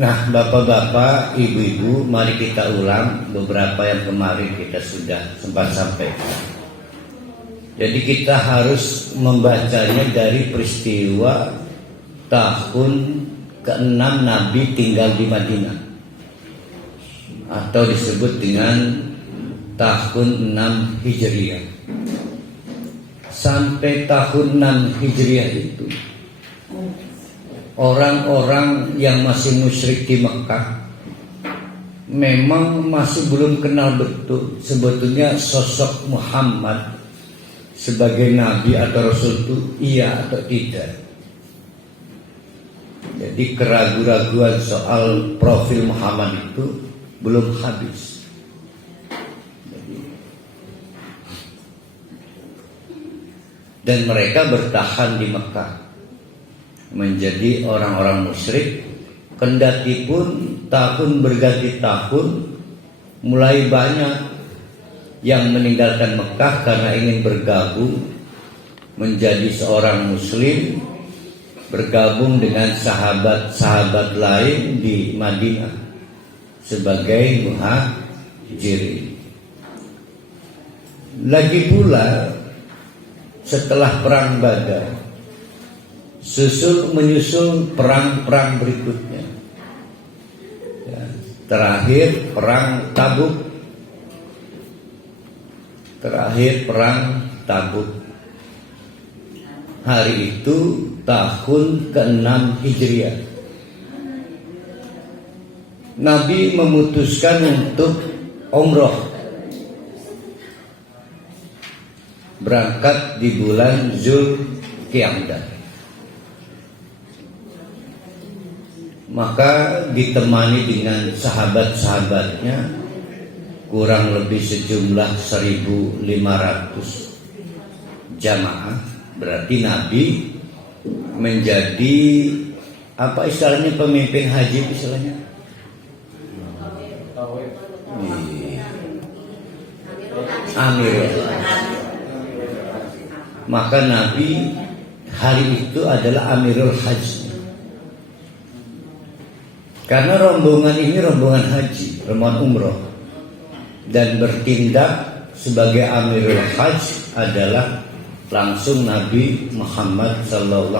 Nah, bapak-bapak, ibu-ibu, mari kita ulang beberapa yang kemarin kita sudah sempat sampaikan. Jadi kita harus membacanya dari peristiwa tahun ke-6 Nabi tinggal di Madinah, atau disebut dengan tahun 6 Hijriah. Sampai tahun 6 Hijriah itu orang-orang yang masih musyrik di Mekah memang masih belum kenal betul sebetulnya sosok Muhammad sebagai nabi atau rasul itu iya atau tidak. Jadi keraguan-raguan soal profil Muhammad itu belum habis. Dan mereka bertahan di Mekah menjadi orang-orang musyrik, kendati pun tahun berganti tahun mulai banyak yang meninggalkan Mekah karena ingin bergabung menjadi seorang muslim, bergabung dengan sahabat-sahabat lain di Madinah sebagai muhajirin. Lagi pula setelah perang Badar menyusul perang-perang berikutnya. Ya, terakhir perang Tabuk. Hari itu tahun ke-6 Hijriah. Nabi memutuskan untuk umroh, berangkat di bulan Zulqa'dah. Maka ditemani dengan sahabat-sahabatnya kurang lebih sejumlah 1.500 jamaah. Berarti Nabi menjadi apa istilahnya, pemimpin haji istilahnya? Amirul. Maka Nabi hari itu adalah Amirul Haji. Karena rombongan ini rombongan haji, rombongan umroh, dan bertindak sebagai Amirul Hajj adalah langsung Nabi Muhammad SAW.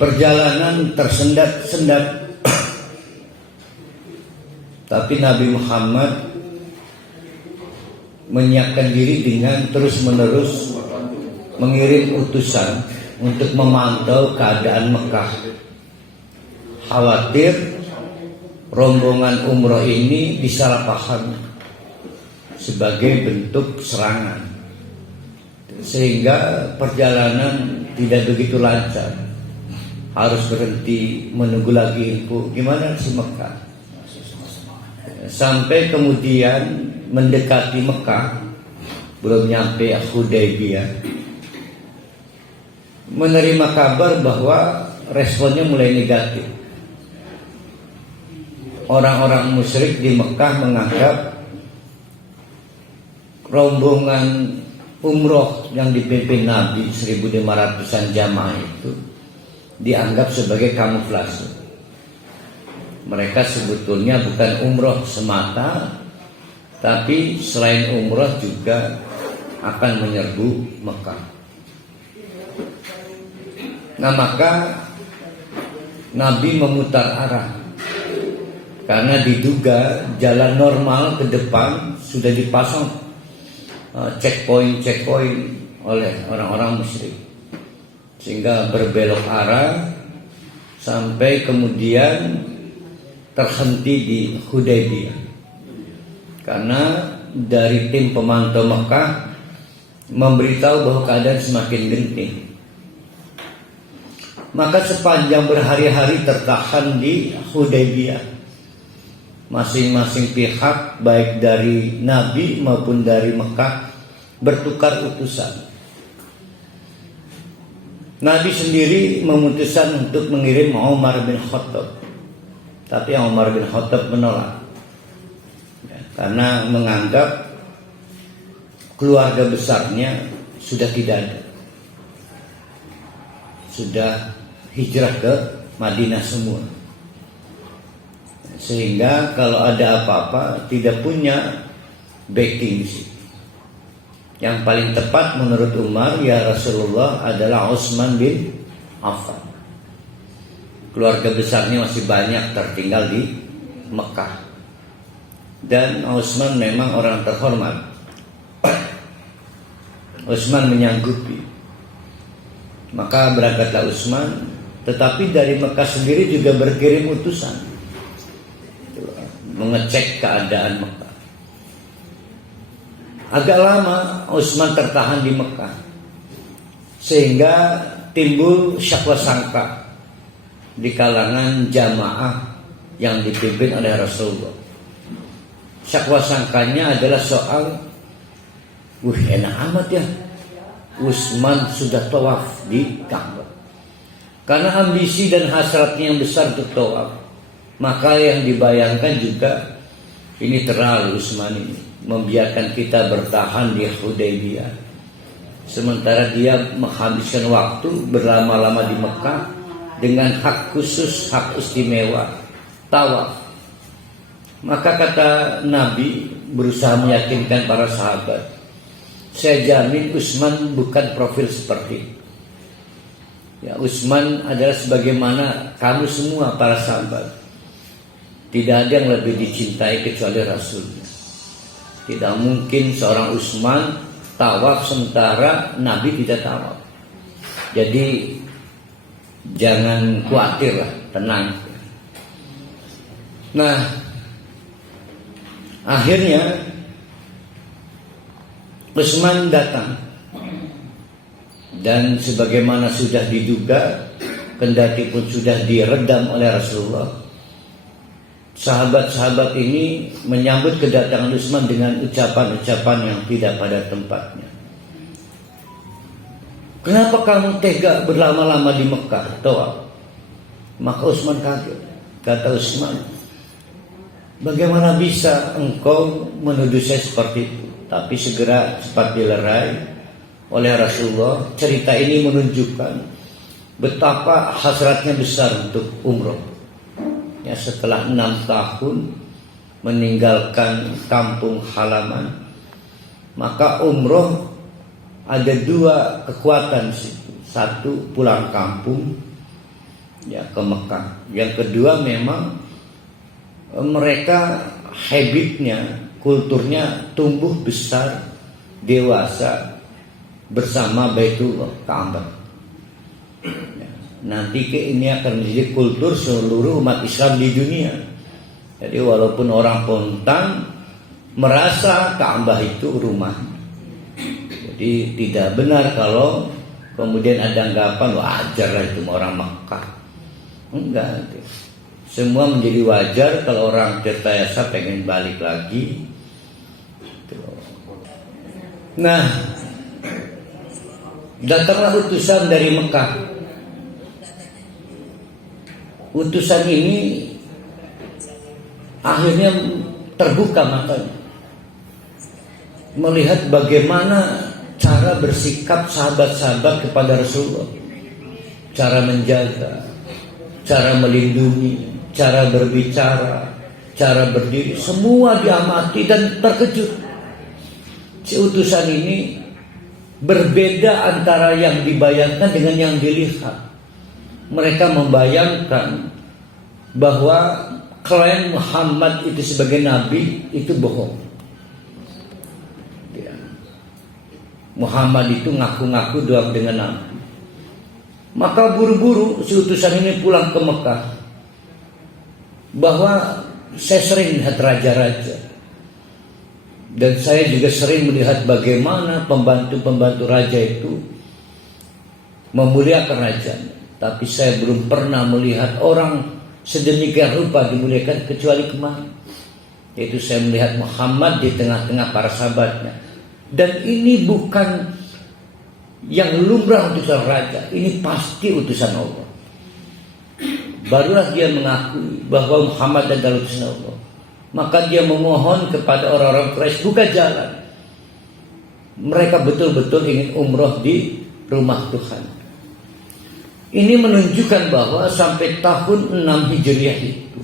Perjalanan tersendat-sendat, tapi Nabi Muhammad menyiapkan diri dengan terus-menerus mengirim utusan untuk memantau keadaan Mekah. Khawatir rombongan umroh ini disalahpahami sebagai bentuk serangan, sehingga perjalanan tidak begitu lancar. Harus berhenti menunggu lagi info gimana si Mekah. Sampai kemudian mendekati Mekah, belum nyampe Hudaybiyah, menerima kabar bahwa responnya mulai negatif. Orang-orang musyrik di Mekah menganggap rombongan umroh yang dipimpin Nabi 1.500-an jamaah itu dianggap sebagai kamuflase. Mereka sebetulnya bukan umroh semata, tapi selain umroh juga akan menyerbu Mekah. Nah, maka Nabi memutar arah karena diduga jalan normal ke depan sudah dipasang checkpoint oleh orang-orang musyrik, sehingga berbelok arah sampai kemudian terhenti di Hudaybiyah. Karena dari tim pemantau Mekah memberitahu bahwa keadaan semakin genting. Maka sepanjang berhari-hari tertahan di Hudaybiyah, masing-masing pihak baik dari Nabi maupun dari Mekah bertukar utusan. Nabi sendiri memutuskan untuk mengirim Umar bin Khattab, tapi Umar bin Khattab menolak karena menganggap keluarga besarnya sudah tidak ada, sudah hijrah ke Madinah semua. Sehingga kalau ada apa-apa tidak punya backing sih. Yang paling tepat menurut Umar, ya Rasulullah, adalah Utsman bin Affan. Keluarga besarnya masih banyak tertinggal di Mekah. Dan Utsman memang orang terhormat. Utsman menyanggupi. Maka berangkatlah Utsman, tetapi dari Mekah sendiri juga berkirim utusan mengecek keadaan Mekah. Agak lama Utsman tertahan di Mekah, sehingga timbul syakwa sangka di kalangan jamaah yang dipimpin oleh Rasulullah. Syakwa sangkanya adalah soal, enak amat ya, Utsman sudah tawaf di Ka'bah. Karena ambisi dan hasratnya yang besar untuk tawaf, maka yang dibayangkan juga ini terlalu Utsman ini membiarkan kita bertahan di Hudaybiyah, sementara dia menghabiskan waktu berlama-lama di Mekah dengan hak khusus, hak istimewa tawaf. Maka kata Nabi berusaha meyakinkan para sahabat, saya jamin Utsman bukan profil seperti itu. Ya, Utsman adalah sebagaimana kamu semua para sahabat. Tidak ada yang lebih dicintai kecuali Rasulnya. Tidak mungkin seorang Utsman tawaf sementara Nabi tidak tawaf. Jadi jangan khawatir lah, tenang. Nah, akhirnya Utsman datang, dan sebagaimana sudah diduga, kendati pun sudah diredam oleh Rasulullah, sahabat-sahabat ini menyambut kedatangan Utsman dengan ucapan-ucapan yang tidak pada tempatnya. Kenapa kamu tega berlama-lama di Mekah tawaf? Maka Utsman kaget. Kata Utsman, bagaimana bisa engkau menuduh saya seperti itu? Tapi segera cepat dilerai oleh Rasulullah. Cerita ini menunjukkan betapa hasratnya besar untuk umroh. Ya, setelah 6 tahun meninggalkan kampung halaman, maka umroh ada 2 kekuatan situ. Satu, pulang kampung ya ke Mekah. Yang kedua, memang mereka habitnya, kulturnya tumbuh besar dewasa bersama Baitullah, Ka'bah. Nanti ini akan menjadi kultur seluruh umat Islam di dunia. Jadi walaupun orang Pontang merasa Ka'bah itu rumah. Jadi tidak benar kalau kemudian ada anggapan wajar lah itu orang Mekah. Enggak. Semua menjadi wajar kalau orang Tirtayasa pengen balik lagi. Nah, datanglah utusan dari Mekah. Utusan ini akhirnya terbuka matanya, melihat bagaimana cara bersikap sahabat-sahabat kepada Rasulullah, cara menjaga, cara melindungi, cara berbicara, cara berdiri, semua diamati dan terkejut. Si utusan ini berbeda antara yang dibayangkan dengan yang dilihat. Mereka membayangkan bahwa klaim Muhammad itu sebagai nabi itu bohong. Muhammad itu ngaku-ngaku doang dengan nabi. Maka buru-buru si utusan ini pulang ke Mekah, bahwa saya sering melihat raja-raja, dan saya juga sering melihat bagaimana pembantu-pembantu raja itu memuliakan rajanya. Tapi saya belum pernah melihat orang sedemikian rupa dimuliakan kecuali kemarin. Yaitu saya melihat Muhammad di tengah-tengah para sahabatnya. Dan ini bukan yang lumrah utusan raja, ini pasti utusan Allah. Barulah dia mengakui bahwa Muhammad adalah utusan Allah. Maka dia memohon kepada orang-orang Quraisy, buka jalan. Mereka betul-betul ingin umroh di rumah Tuhan. Ini menunjukkan bahwa sampai tahun 6 Hijriah itu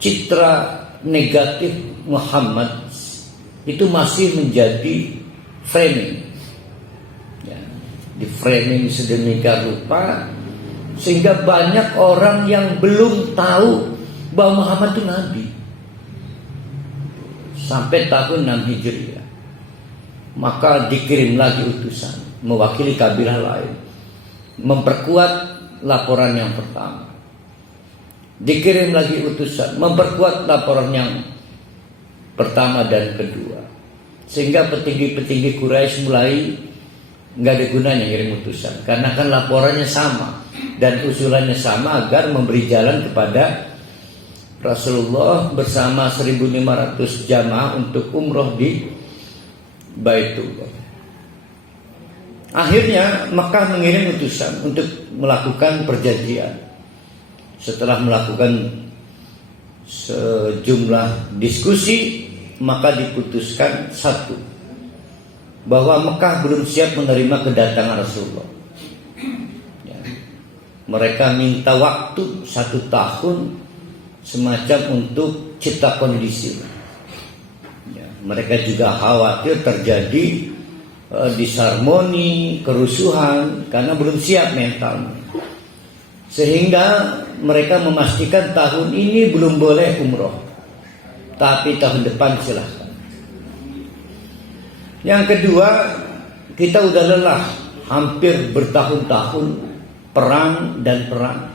citra negatif Muhammad itu masih menjadi framing, ya, di framing sedemikian rupa sehingga banyak orang yang belum tahu bahwa Muhammad itu Nabi sampai tahun 6 Hijriah. Maka dikirim lagi utusan mewakili kabilah lain memperkuat laporan yang pertama. Dikirim lagi utusan memperkuat laporan yang pertama dan kedua. Sehingga petinggi-petinggi Quraisy mulai nggak ada gunanya ngirim utusan, karena kan laporannya sama dan usulannya sama agar memberi jalan kepada Rasulullah bersama 1.500 jamaah untuk umroh di Baitullah. Akhirnya Makkah mengirim utusan untuk melakukan perjanjian. Setelah melakukan sejumlah diskusi, maka diputuskan satu, bahwa Mekah belum siap menerima kedatangan Rasulullah. Ya. Mereka minta waktu 1 tahun semacam untuk cipta kondisi. Ya. Mereka juga khawatir terjadi disharmoni, kerusuhan, karena belum siap mentalnya. Sehingga mereka memastikan tahun ini belum boleh umroh, tapi tahun depan silahkan. Yang kedua, kita udah lelah hampir bertahun-tahun perang dan perang,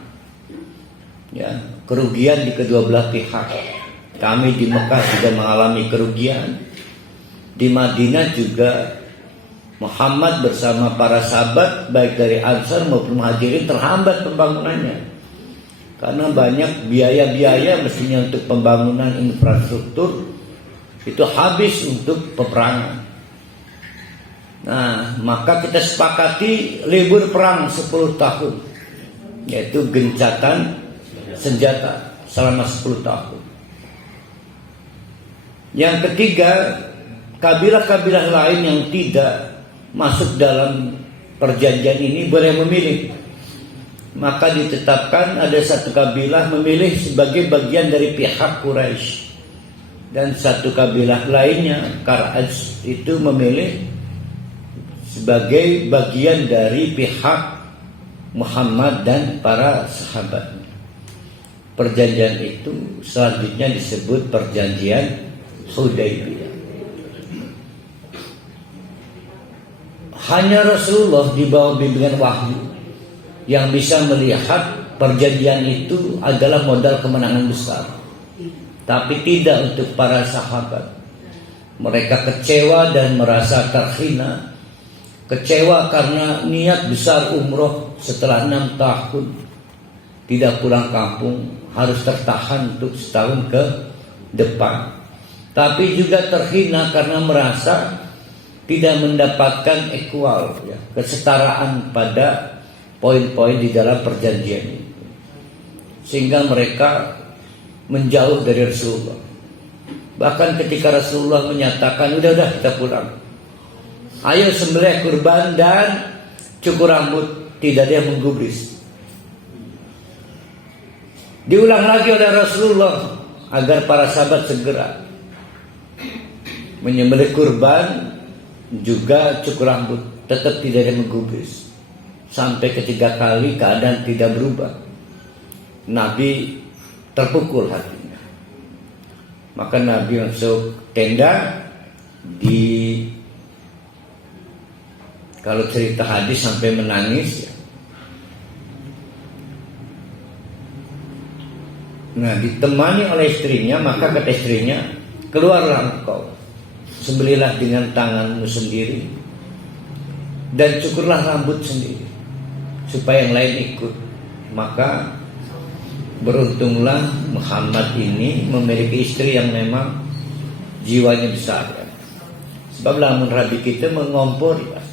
ya, kerugian di kedua belah pihak. Kami di Mekah juga mengalami kerugian, di Madinah juga Muhammad bersama para sahabat baik dari Ansar maupun Muhajirin terhambat pembangunannya, karena banyak biaya-biaya mestinya untuk pembangunan infrastruktur itu habis untuk peperangan. Nah, maka kita sepakati libur perang 10 tahun, yaitu gencatan senjata selama 10 tahun. Yang ketiga, kabilah-kabilah lain yang tidak masuk dalam perjanjian ini boleh memilih. Maka ditetapkan ada satu kabilah memilih sebagai bagian dari pihak Quraisy, dan satu kabilah lainnya, Qaraj, itu memilih sebagai bagian dari pihak Muhammad dan para sahabatnya. Perjanjian itu selanjutnya disebut perjanjian Hudaybiyah. Hanya Rasulullah di bawah bimbingan wahyu yang bisa melihat perjanjian itu adalah modal kemenangan besar, tapi tidak untuk para sahabat. Mereka kecewa dan merasa terhina. Kecewa karena niat besar umroh setelah 6 tahun tidak pulang kampung, harus tertahan untuk setahun ke depan. Tapi juga terhina karena merasa tidak mendapatkan equal, ya, kesetaraan pada poin-poin di dalam perjanjian itu, sehingga mereka menjauh dari Rasulullah. Bahkan ketika Rasulullah menyatakan udah kita pulang, ayo sembelih kurban dan cukur rambut, tidak ada yang menggubris. Diulang lagi oleh Rasulullah agar para sahabat segera menyembelih kurban juga cukur rambut, tetap tidak ada yang menggubris. Sampai ketiga kali keadaan tidak berubah. Nabi terpukul hatinya. Maka Nabi masuk tenda. Kalau cerita hadis sampai menangis, ya. Nah, ditemani oleh istrinya, maka kata istrinya, keluarlah engkau, sembelihlah dengan tanganmu sendiri dan cukurlah rambut sendiri, supaya yang lain ikut. Maka beruntunglah Muhammad ini memiliki istri yang memang jiwanya besar, ya. Sebab lamun rabi kita mengompori, ya.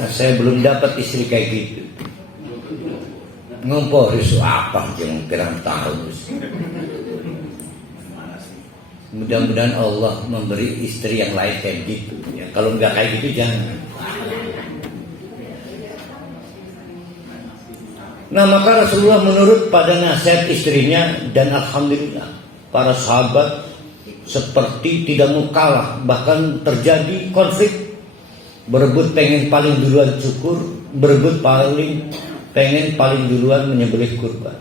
Nah, saya belum dapat istri kayak gitu. Ngompori apa yang pirang tahun. Mudah-mudahan Allah memberi istri yang lain kayak gitu, ya. Kalau nggak kayak gitu jangan. Nah, maka Rasulullah menurut pada nasihat istrinya, dan alhamdulillah para sahabat seperti tidak mau kalah, bahkan terjadi konflik, berebut pengen paling duluan syukur, berebut pengen paling duluan menyembelih kurban.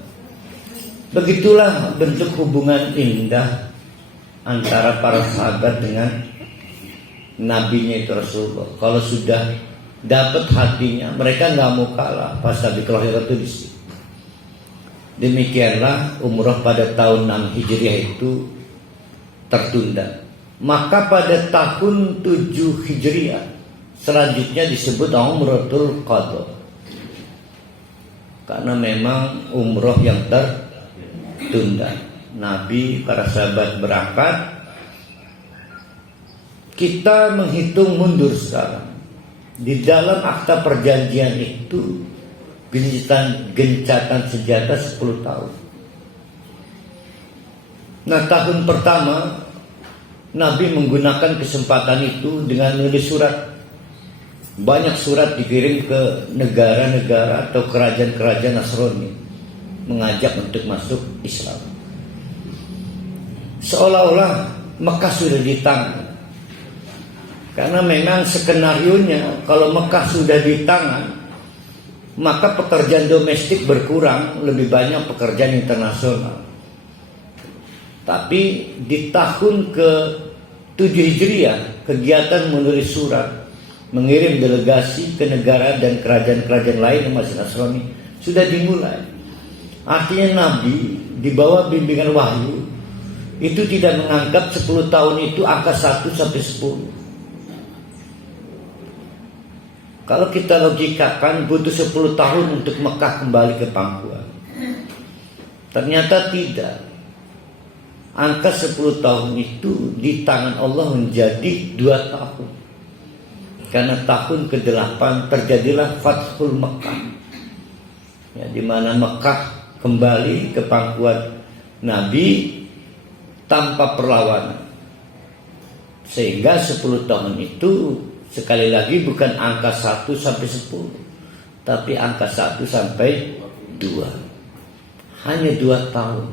Begitulah bentuk hubungan indah antara para sahabat dengan nabinya itu Rasulullah. Kalau sudah dapat hatinya, mereka nggak mau kalah pas Nabi kelahiran itu. Demikianlah umroh pada tahun 6 Hijriah itu tertunda. Maka pada tahun 7 Hijriah selanjutnya disebut Umratul Qadha, karena memang umroh yang tertunda. Nabi, para sahabat berangkat. Kita menghitung mundur sekarang. Di dalam akta perjanjian itu gencatan senjata 10 tahun. Nah, tahun pertama Nabi menggunakan kesempatan itu dengan menulis surat. Banyak surat dikirim ke negara-negara atau kerajaan-kerajaan Nasrani, mengajak untuk masuk Islam. Seolah-olah Mekah sudah di tangan. Karena memang skenarionya kalau Mekah sudah di tangan, maka pekerjaan domestik berkurang, lebih banyak pekerjaan internasional. Tapi di tahun ke-7 Hijriah, kegiatan menulis surat, mengirim delegasi ke negara dan kerajaan-kerajaan lain yang masih Nasrani sudah dimulai. Artinya Nabi di bawah bimbingan wahyu itu tidak menganggap 10 tahun itu angka 1 sampai 10. Kalau kita logikakan butuh 10 tahun untuk Mekah kembali ke pangkuan. Ternyata tidak. Angka 10 tahun itu di tangan Allah menjadi 2 tahun. Karena tahun ke-8 terjadilah Fathul Mekah, ya, di mana Mekah kembali ke pangkuan Nabi tanpa perlawanan. Sehingga 10 tahun itu sekali lagi bukan angka 1 sampai 10, tapi angka 1 sampai 2. Hanya 2 tahun.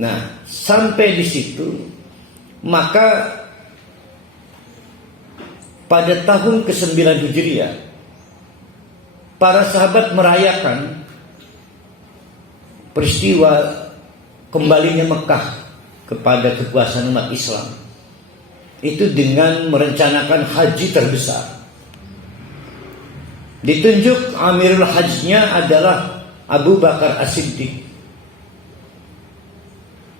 Nah, sampai di situ, maka pada tahun ke-9 Hijriah, para sahabat merayakan peristiwa kembalinya Mekah kepada kekuasaan umat Islam itu dengan merencanakan haji terbesar. Ditunjuk Amirul Hajjnya adalah Abu Bakar As-Siddiq.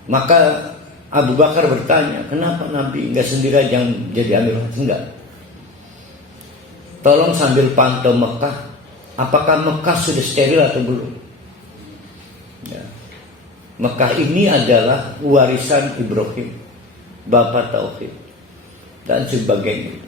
Maka Abu Bakar bertanya, kenapa Nabi enggak sendiri yang jadi Amirul Hajj? Enggak. Tolong sambil pantau Mekah, apakah Mekah sudah steril atau belum? Ya. Mekah ini adalah warisan Ibrahim, Bapak Tauhid dan sebagainya.